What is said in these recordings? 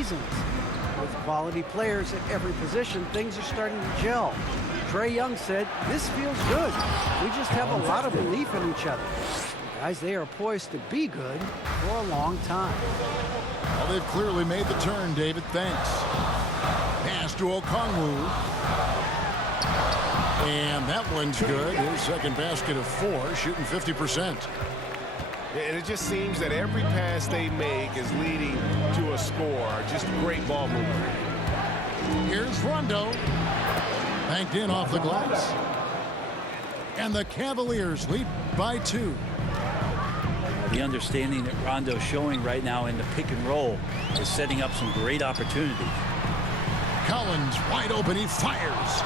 seasons. With quality players at every position, things are starting to gel. Trae Young said, "This feels good. We just have a lot of belief in each other." Guys, they are poised to be good for a long time. Well, they've clearly made the turn, David. Thanks. Pass to Okongwu. And that one's good. His second basket of 4, shooting 50%. And it just seems that every pass they make is leading to a score. Just great ball movement. Here's Rondo. Banked in off the glass. And the Cavaliers lead by 2. The understanding that Rondo's showing right now in the pick and roll is setting up some great opportunities. Collins wide open. He fires.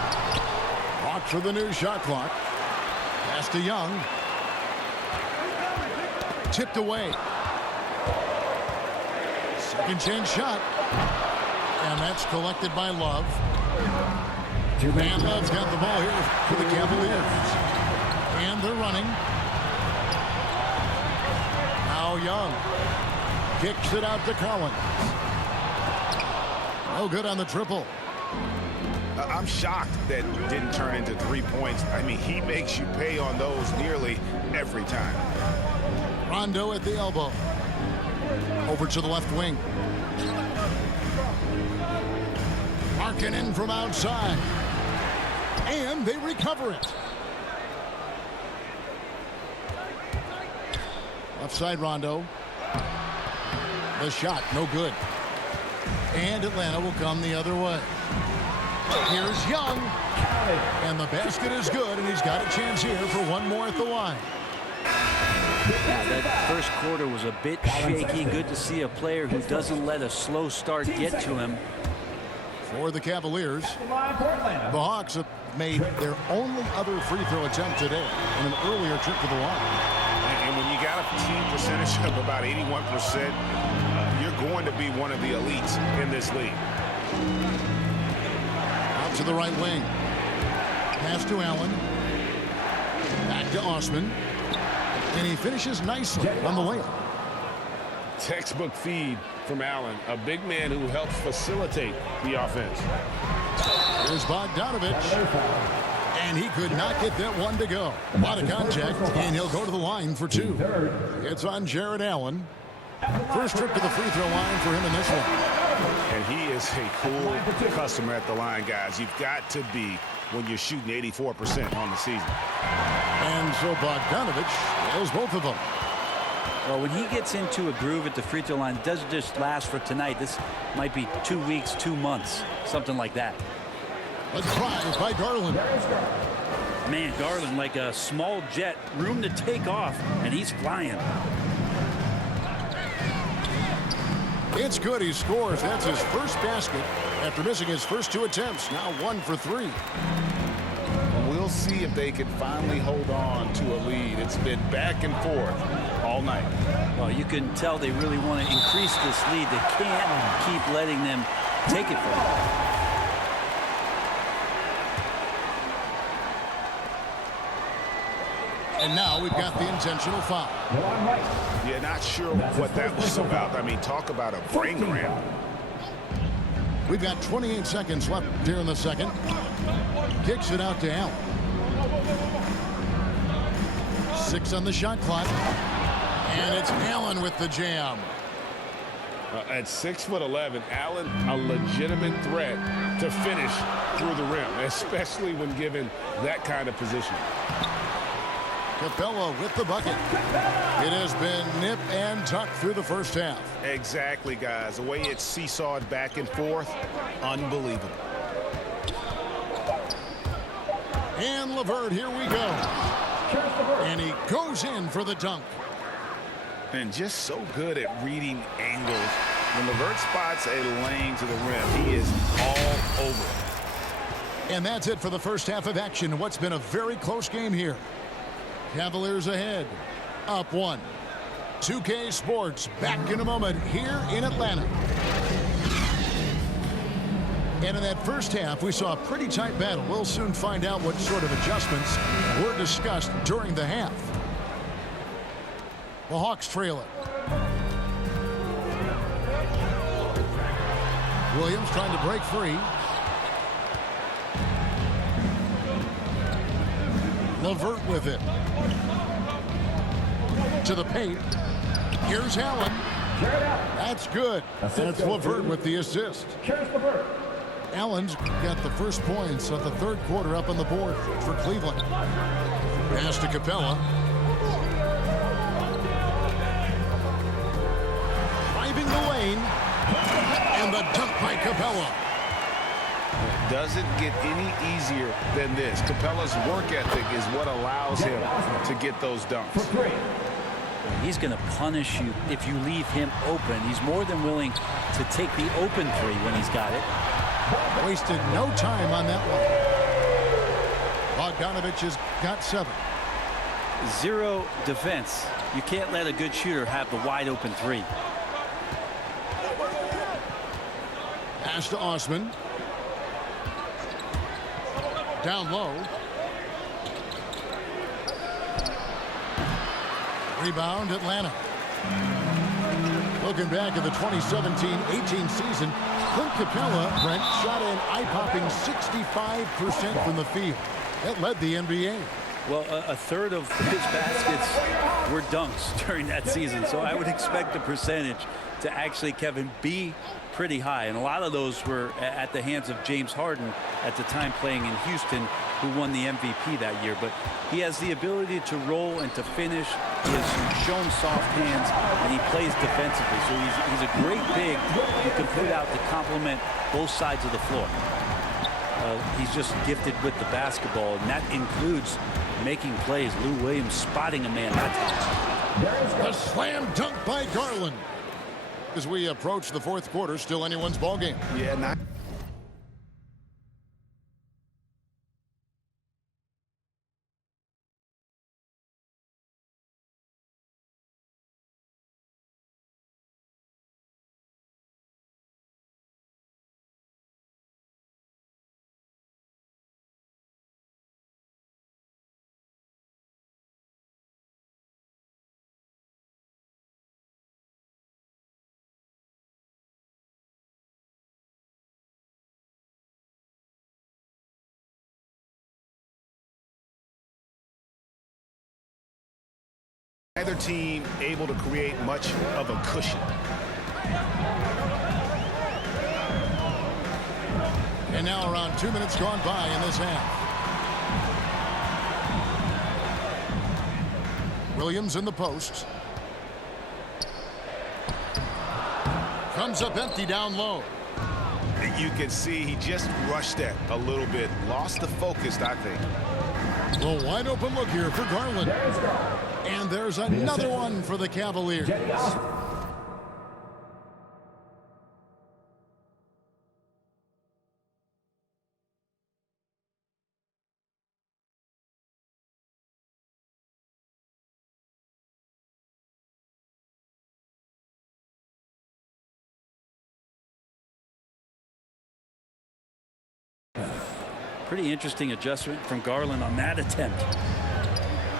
Hawks for the new shot clock. Pass to Young. Tipped away. Second chance shot. And that's collected by Love. And Love's got the ball here for the Cavaliers. And they're running. Now Young kicks it out to Collins. No good on the triple. I'm shocked that didn't turn into 3 points. I mean, he makes you pay on those nearly every time. Rondo at the elbow. Over to the left wing. Markkanen from outside. And they recover it. Left side Rondo. The shot, no good. And Atlanta will come the other way. Here's Young. And the basket is good, and he's got a chance here for one more at the line. Yeah, that first quarter was a bit shaky. Good to see a player who doesn't let a slow start get to him. For the Cavaliers, the Hawks have made their only other free throw attempt today in an earlier trip to the line. And when you got a team percentage of about 81%, you're going to be one of the elites in this league. Out to the right wing. Pass to Allen. Back to Osman. And he finishes nicely on the layup. Textbook feed from Allen, a big man who helps facilitate the offense. Here's Bogdanovich. And he could not get that one to go. A lot of contact, and he'll go to the line for 2. It's on Jared Allen. First trip to the free throw line for him in this one. And he is a cool customer at the line, guys. You've got to be when you're shooting 84% on the season. And so Bogdanovich nails both of them. Well, when he gets into a groove at the free throw line, it doesn't just last for tonight. This might be 2 weeks, 2 months, something like that. A drive by Garland. Man, Garland like a small jet, room to take off, and he's flying. It's good. He scores. That's his first basket after missing his first 2 attempts. Now 1 for 3. We'll see if they can finally hold on to a lead. It's been back and forth all night. Well, you can tell they really want to increase this lead. They can't keep letting them take it from them. And now we've got the intentional foul. Yeah, not sure what that was about. I mean, talk about a brain cramp. We've got 28 seconds left here in the second. Kicks it out to Allen. 6 on the shot clock. And it's Allen with the jam. At 6'11", Allen, a legitimate threat to finish through the rim, especially when given that kind of position. Capella with the bucket. It has been nip and tuck through the first half. Exactly, guys. The way it's seesawed back and forth, unbelievable. And LeVert, here we go. And he goes in for the dunk. And just so good at reading angles. When LeVert spots a lane to the rim, he is all over it. And that's it for the first half of action. What's been a very close game here. Cavaliers ahead, up 1. 2K Sports back in a moment here in Atlanta. And in that first half, we saw a pretty tight battle. We'll soon find out what sort of adjustments were discussed during the half. The Hawks trail it. Williams trying to break free. LeVert with it. To the paint. Here's Allen. That's good. And it's LeVert with the assist. Allen's got the first points of the third quarter up on the board for Cleveland. Pass to Capella. Driving the lane. And the dunk by Capella. It doesn't get any easier than this. Capella's work ethic is what allows him to get those dunks. He's going to punish you if you leave him open. He's more than willing to take the open three when he's got it. Wasted no time on that one. Bogdanovich has got 7. Zero defense. You can't let a good shooter have the wide open three. Pass to Osman. Down low. Rebound, Atlanta. Looking back at the 2017-18 season, Clint Capella, Brent, shot an eye-popping 65% from the field. That led the NBA. Well, a third of his baskets were dunks during that season, so I would expect the percentage to actually, Kevin, be pretty high. And a lot of those were at the hands of James Harden at the time playing in Houston, who won the MVP that year. But he has the ability to roll and to finish. He has shown soft hands, and he plays defensively. So he's a great big you can put out to complement both sides of the floor. He's just gifted with the basketball, and that includes making plays. Lou Williams spotting a man. A slam dunk by Garland. As we approach the fourth quarter, still anyone's ball game. Yeah, not. Neither team able to create much of a cushion. And now around 2 minutes gone by in this half. Williams in the post. Comes up empty down low. You can see he just rushed that a little bit. Lost the focus, I think. A wide open look here for Garland. And there's another one for the Cavaliers. Pretty interesting adjustment from Garland on that attempt.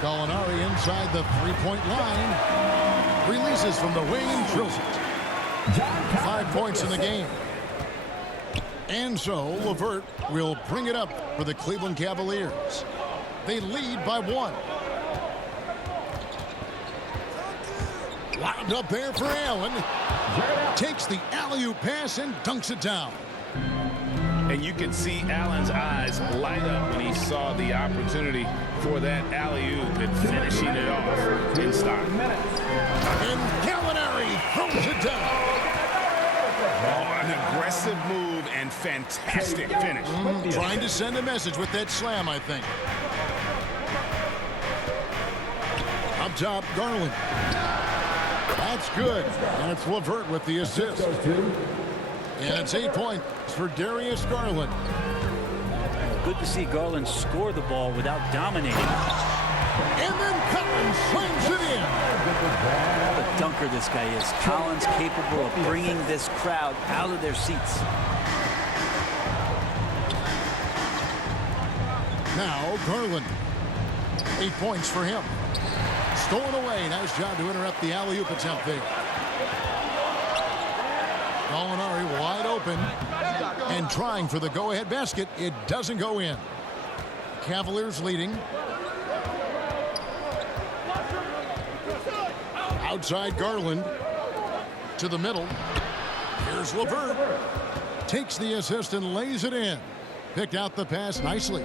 Gallinari inside the three-point line. Releases from the wing and drills it. 5 points in the game. And so LeVert will bring it up for the Cleveland Cavaliers. They lead by 1. Wound up there for Allen. Takes the alley-oop pass and dunks it down. And you can see Allen's eyes light up when he saw the opportunity for that alley-oop and finishing it off in style. And Gallinari throws it down. Oh, an aggressive move and fantastic finish. Trying to send a message with that slam, I think. Up top, Garland. That's good. And it's LeVert with the assist. And it's 8 points for Darius Garland. Good to see Garland score the ball without dominating. And then Collins slams it in. What a dunker this guy is. Collins capable of bringing this crowd out of their seats. Now Garland. 8 points for him. Stolen away. Nice job to interrupt the alley-oop attempt there. Gallinari wide open and trying for the go-ahead basket. It doesn't go in. Cavaliers leading. Outside Garland to the middle. Here's LeVert. Takes the assist and lays it in. Picked out the pass nicely.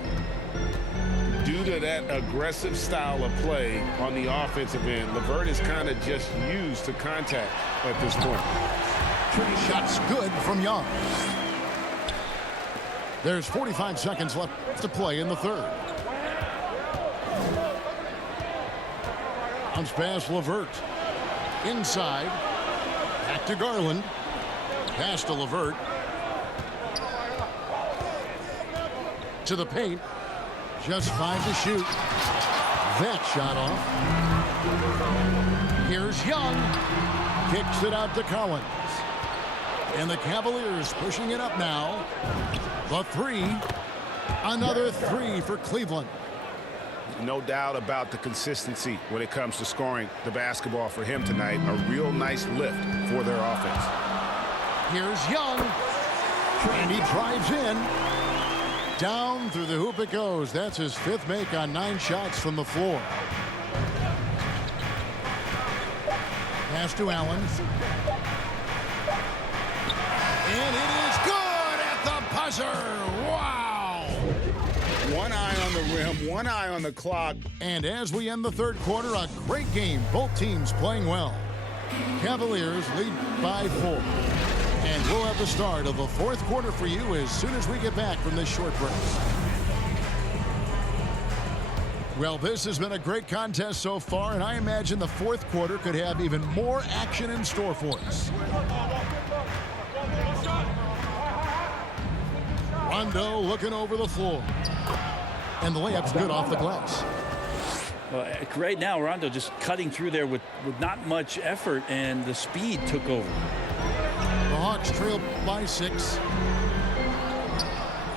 Due to that aggressive style of play on the offensive end, LeVert is kind of just used to contact at this point. Shots good from Young. There's 45 seconds left to play in the third. Bounce pass LeVert. Inside. Back to Garland. Pass to LeVert. To the paint. Just 5 to shoot. That shot off. Here's Young. Kicks it out to Collins. And the Cavaliers pushing it up now. The three. Another three for Cleveland. No doubt about the consistency when it comes to scoring the basketball for him tonight. A real nice lift for their offense. Here's Young. And he drives in. Down through the hoop it goes. That's his 5th make on 9 shots from the floor. Pass to Allen. And it is good at the buzzer. Wow. One eye on the rim, one eye on the clock. And as we end the third quarter, a great game. Both teams playing well. Cavaliers lead by 4. And we'll have the start of the fourth quarter for you as soon as we get back from this short break. Well, this has been a great contest so far, and I imagine the fourth quarter could have even more action in store for us. Rondo looking over the floor. And the layup's good off the glass. Well, right now, Rondo just cutting through there with not much effort, and the speed took over. The Hawks trail by 6.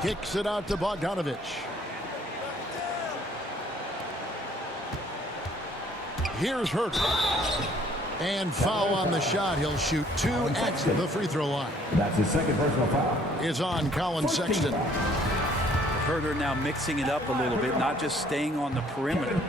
Kicks it out to Bogdanovich. Here's Hurt. And foul on the shot. He'll shoot 2 at the free throw line. That's his second personal foul. Is on Colin Sexton. Herter now mixing it up a little bit, not just staying on the perimeter.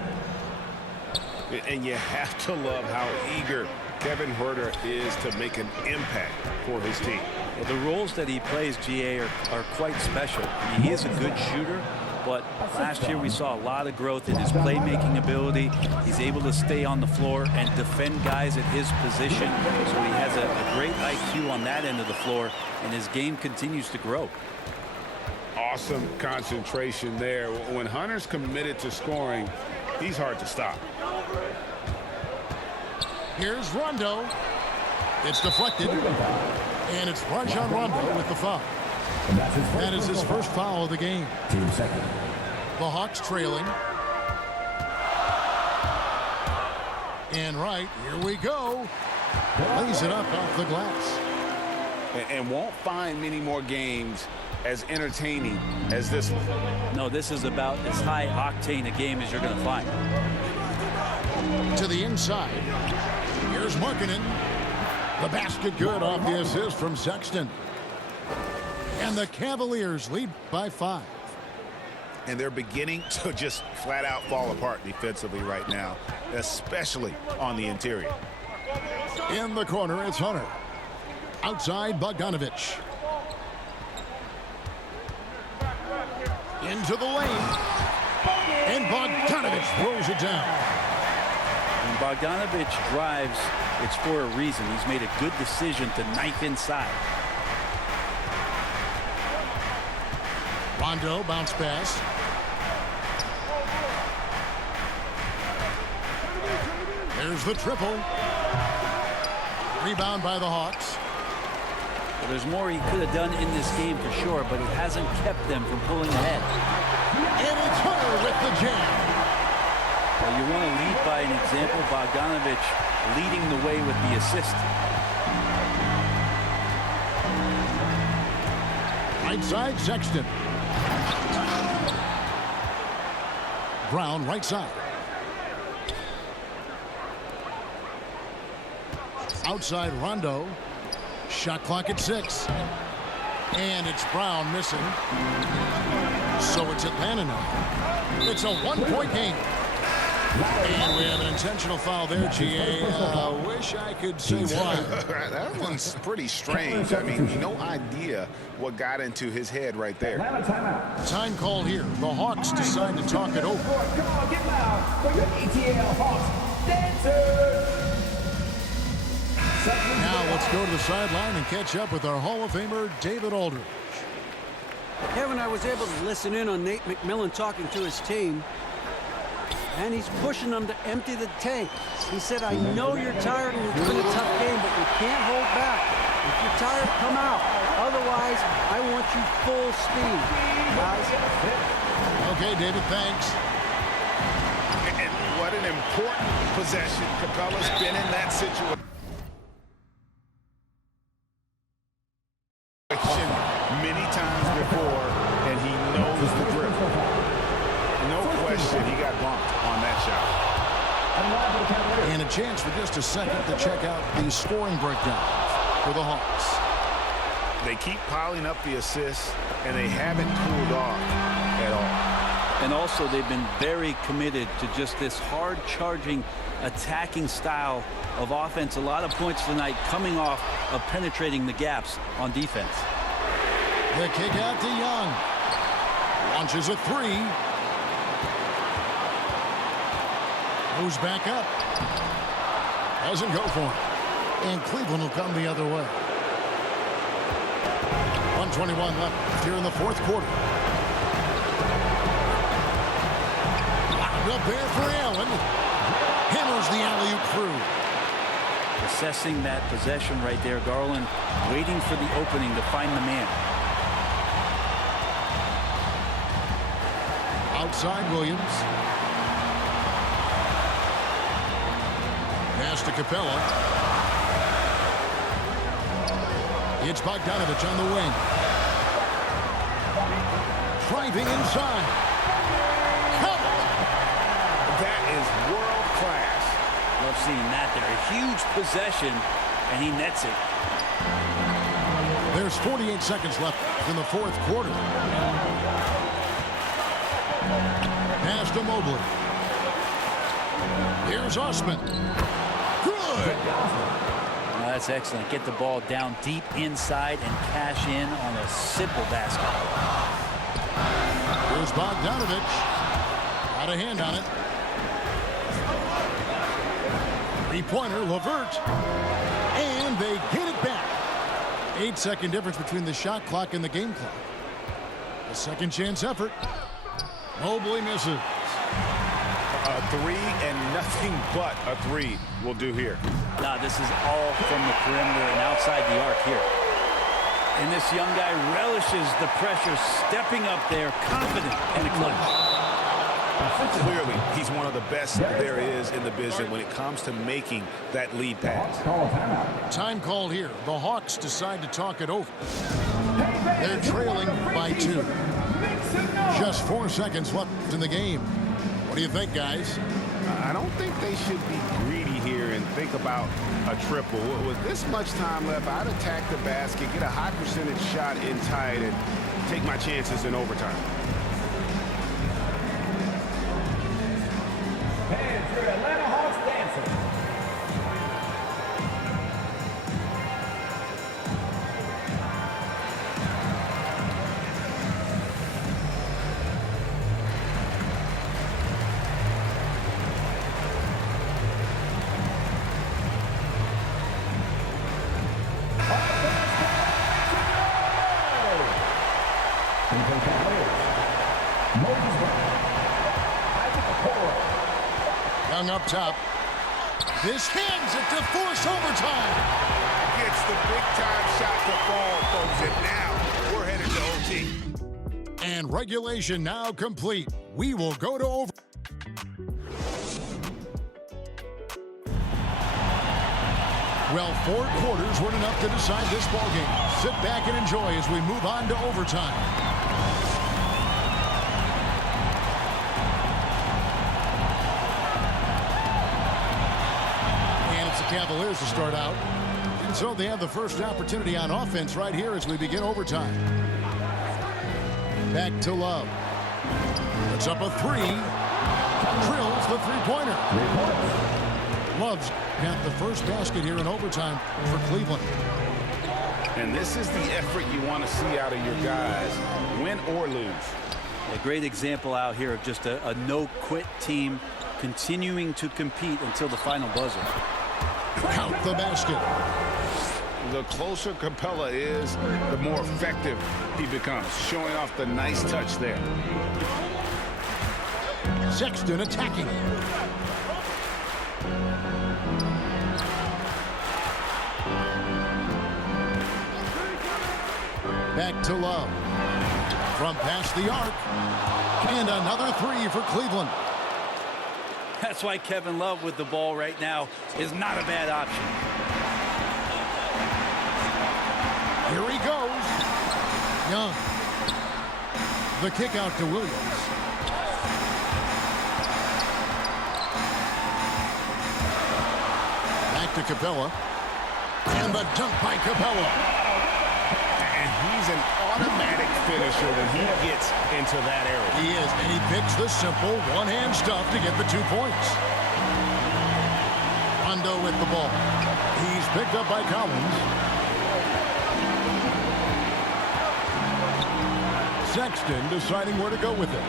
And you have to love how eager Kevin Huerter is to make an impact for his team. Well, the roles that he plays, GA, are quite special. I mean, he is a good shooter, but last year we saw a lot of growth in his playmaking ability. He's able to stay on the floor and defend guys at his position. So he has a great IQ on that end of the floor, and his game continues to grow. Awesome concentration there. When Hunter's committed to scoring, he's hard to stop. Here's Rondo. It's deflected. And it's Rajon Rondo with the foul. That is his first foul of the game. Team second. The Hawks trailing. And right, here we go. Lays it up off the glass. And won't find many more games as entertaining as this one. No, this is about as high octane a game as you're going to find. To the inside. Here's Markkanen. The basket good off the assist from Sexton. And the Cavaliers lead by 5. And they're beginning to just flat out fall apart defensively right now, especially on the interior. In the corner, it's Hunter. Outside, Bogdanovich. Into the lane. And Bogdanovich throws it down. When Bogdanovich drives, it's for a reason. He's made a good decision to knife inside. Rondo, bounce pass. There's the triple. Rebound by the Hawks. Well, there's more he could have done in this game for sure, but it hasn't kept them from pulling ahead. And it's Hunter with the jam. Well, you want to lead by an example. Bogdanovich leading the way with the assist. Right side, Sexton. Brown, right side. Outside, Rondo. Shot clock at 6. And it's Brown missing. So it's Atlanta now. It's a one-point game. And we have an intentional foul there, GA. Wish I could say why. That one's pretty strange. I mean, no idea what got into his head right there. Time call here. The Hawks decide to talk it over. Come on, get loud for your ETL Hawks dancers. Now let's go to the sideline and catch up with our Hall of Famer, David Aldridge. Kevin, I was able to listen in on Nate McMillan talking to his team. And he's pushing them to empty the tank. He said, I know you're tired and it's been a tough game, but we can't hold back. If you're tired, come out. Otherwise, I want you full speed, guys. Okay, David, thanks. And what an important possession. Capella's been in that situation many times before, and he knows the drill. No question, he got bumped on that shot. And a chance for just a second to check out the scoring breakdown for the Hawks. They keep piling up the assists, and they haven't cooled off at all. And also, they've been very committed to just this hard-charging, attacking style of offense. A lot of points tonight coming off of penetrating the gaps on defense. The kick out to Young. Launches a 3. Goes back up. Doesn't go for it. And Cleveland will come the other way. 1:21 left here in the fourth quarter. Wound up there for Allen. Hammers the alley-oop through. Assessing that possession right there. Garland waiting for the opening to find the man. Outside Williams. Pass to Capella. It's Bogdanovich on the wing. Driving inside. Covered. That is world class. Love seeing that there. A huge possession, and he nets it. There's 48 seconds left in the fourth quarter. Pass to Mobley. Here's Osman. Good. Well, that's excellent. Get the ball down deep inside and cash in on a simple basket. Here's Bogdanovich. Got a hand on it. Three-pointer, LeVert. And they get it back. 8-second difference between the shot clock and the game clock. A second chance effort. Mobley misses. A 3 and nothing but a 3 will do here. Now, this is all from the perimeter and outside the arc here. And this young guy relishes the pressure, stepping up there, confident in the clutch. Clearly, he's one of the best there is in the business when it comes to making that lead pass. Time called here. The Hawks decide to talk it over. They're trailing by 2. Just 4 seconds left in the game. What do you think, guys? I don't think they should be greedy here and think about a triple. With this much time left, I'd attack the basket, get a high percentage shot in tight, and take my chances in overtime. Fans for Atlanta Hawks dancing. Young up top. This hands it to force overtime. Gets the big-time shot to fall, folks, and now we're headed to OT. And regulation now complete. We will go to over. Well, 4 quarters weren't enough to decide this ballgame. Sit back and enjoy as we move on to overtime. Cavaliers to start out. And so they have the first opportunity on offense right here as we begin overtime. Back to Love. Puts up a three. Drills the three-pointer. Love's got the first basket here in overtime for Cleveland. And this is the effort you want to see out of your guys, win or lose. A great example out here of just a no-quit team continuing to compete until the final buzzer. Count the basket. The closer Capella is, the more effective he becomes, showing off the nice touch there. Sexton attacking. Back to Love. From past the arc. And another three for Cleveland. That's why Kevin Love with the ball right now is not a bad option. Here he goes. Young. The kick out to Williams. Back to Capella. And the dunk by Capella. And he's an automatic finisher when he gets into that area. He is, and he picks the simple one-hand stuff to get the 2 points. Rondo with the ball. He's picked up by Collins. Sexton deciding where to go with it.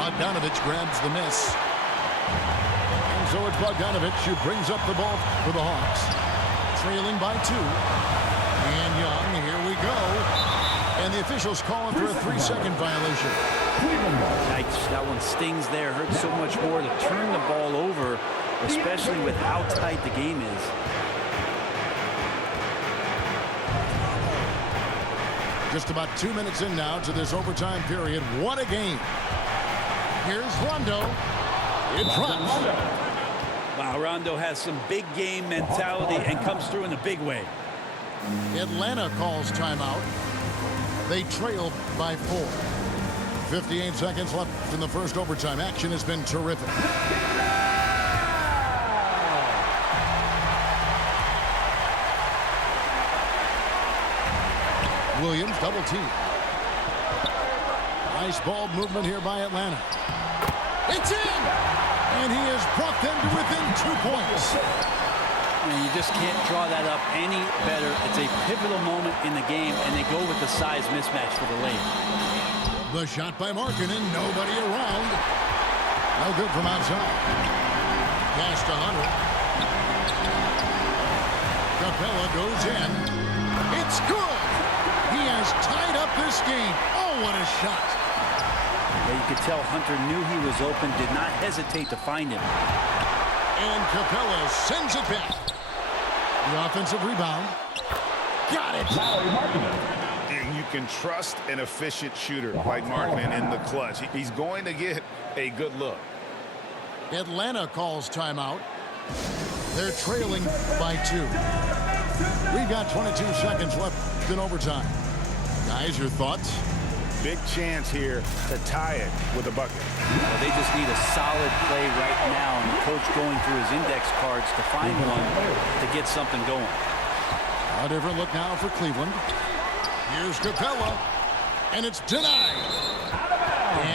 Bogdanovich grabs the miss. And so it's Bogdanovich who brings up the ball for the Hawks. Trailing by 2. And Young, here we go. And the officials calling for a 3-second violation. Yikes, that one stings there. Hurts so much more to turn the ball over, especially with how tight the game is. Just about 2 minutes in now to this overtime period. What a game. Here's Rondo. It drops. Wow, Rondo has some big game mentality and comes through in a big way. Atlanta calls timeout. They trail by 4. 58 seconds left in the first overtime. Action has been terrific. Williams double team. Nice ball movement here by Atlanta. It's in! And he has brought them to within 2 points. And you just can't draw that up any better. It's a pivotal moment in the game, and they go with the size mismatch for the lane. The shot by Markkanen, nobody around. No good from outside. Pass to Hunter. Capella goes in. It's good. He has tied up this game. Oh, what a shot. Yeah, you could tell Hunter knew he was open, did not hesitate to find him. And Capella sends it back. The offensive rebound. Got it. And you can trust an efficient shooter like Markkanen in the clutch. He's going to get a good look. Atlanta calls timeout. They're trailing by 2. We've got 22 seconds left in overtime. Guys, your thoughts? Big chance here to tie it with a bucket. Well, they just need a solid play right now, and the coach going through his index cards to find one to get something going. A different look now for Cleveland. Here's Capella, and it's denied.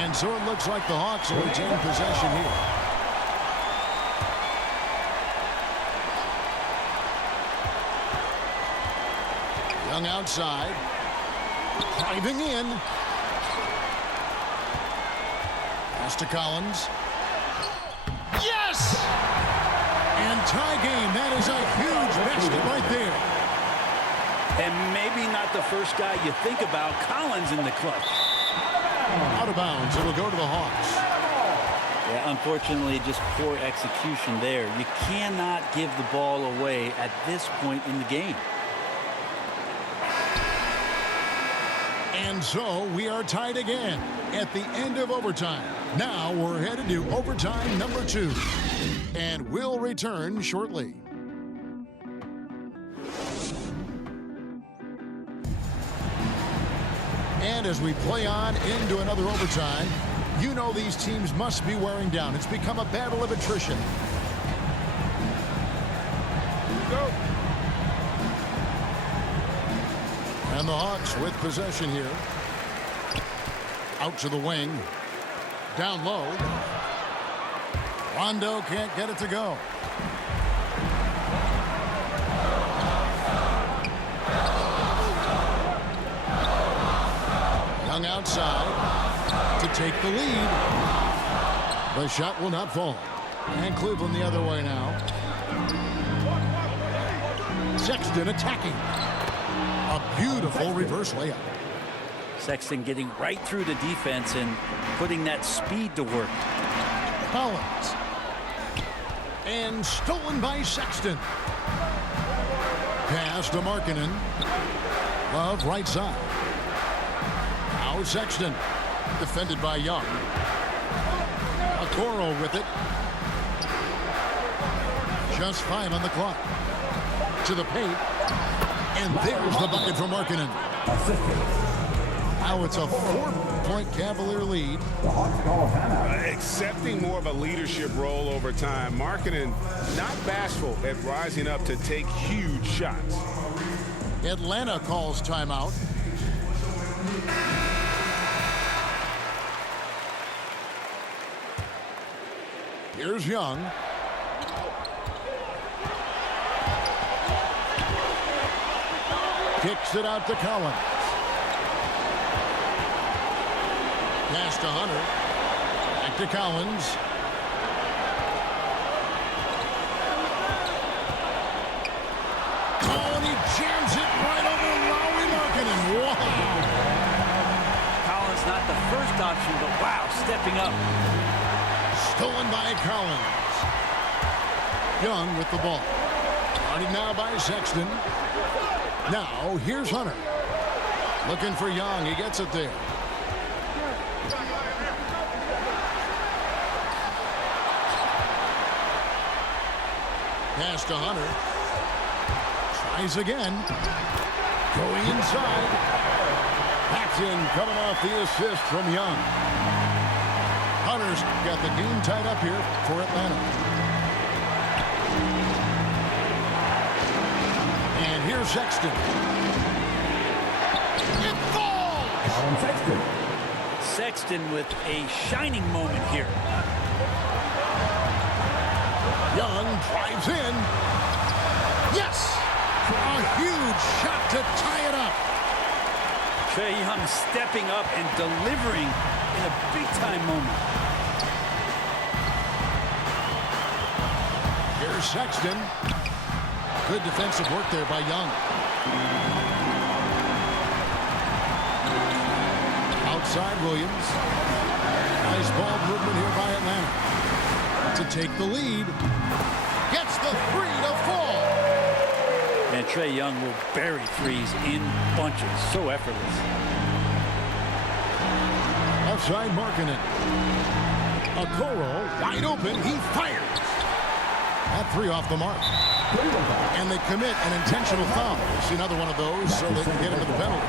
And so it looks like the Hawks will retain possession here. Young outside. Driving in. Pass to Collins. Yes! And tie game. That is a huge basket right there. And maybe not the first guy you think about. Collins in the clutch. Out of bounds. It'll go to the Hawks. Yeah, unfortunately, just poor execution there. You cannot give the ball away at this point in the game. And so we are tied again at the end of overtime. Now we're headed to overtime number 2. And we'll return shortly. And as we play on into another overtime, you know these teams must be wearing down. It's become a battle of attrition. And the Hawks with possession here. Out to the wing. Down low. Rondo can't get it to go. Young outside to take the lead. The shot will not fall. And Cleveland the other way now. Sexton attacking. A beautiful reverse layup. Sexton getting right through the defense and putting that speed to work. Collins. And stolen by Sexton. Pass to Markkanen. Love right side. Now Sexton. Defended by Young. Okoro with it. Just 5 on the clock. To the paint. And there's the bucket for Markkanen. Now it's a 4-point Cavalier lead. Accepting more of a leadership role over time. Markkanen not bashful at rising up to take huge shots. Atlanta calls timeout. Here's Young. Kicks it out to Collins. Pass to Hunter. Back to Collins. Oh, and he jams it right over Lauri Markkanen. Wow. Collins not the first option, but wow, stepping up. Stolen by Collins. Young with the ball. Guarded now by Sexton. Now, here's Hunter. Looking for Young. He gets it there. Pass to Hunter. Tries again. Going inside. Paxson coming off the assist from Young. Hunter's got the game tied up here for Atlanta. And here's Sexton. It falls! Sexton. Sexton with a shining moment here. Young drives in. Yes! A huge shot to tie it up. Trae Young stepping up and delivering in a big-time moment. Here's Sexton. Good defensive work there by Young. Outside Williams. Nice ball movement here by Atlanta. To take the lead. Gets the 3 to fall. And Trae Young will bury threes in bunches. So effortless. Outside Markkanen. Okoro wide open. He fires. That 3 off the mark. And they commit an intentional foul. It's another one of those so they can get into the penalty.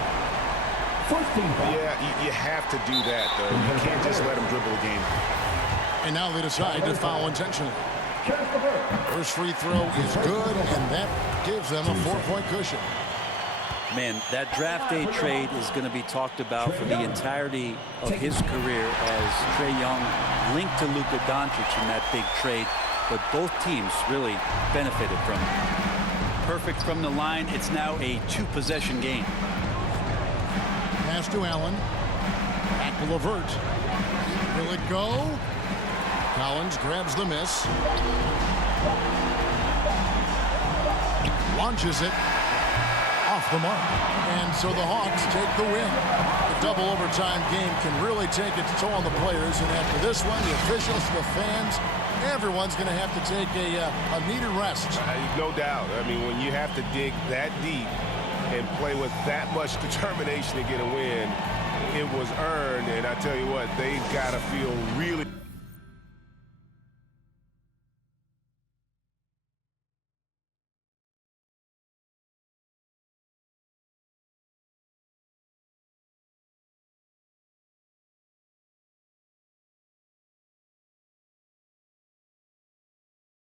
Yeah, you have to do that, though. You can't just let him dribble a game. And now they decide to foul intentionally. First free throw is good, and that gives them a 4-point cushion. Man, that draft day trade is going to be talked about for the entirety of his career as Trae Young linked to Luka Doncic in that big trade. But both teams really benefited from it. Perfect from the line. It's now a 2-possession game. Pass to Allen. Back to LeVert. Will it go? Collins grabs the miss. Launches it. Off the mark. And so the Hawks take the win. The double overtime game can really take its toll on the players. And after this one, the officials, the fans, everyone's going to have to take a needed rest. No doubt. I mean, when you have to dig that deep and play with that much determination to get a win, it was earned. And I tell you what, they've got to feel really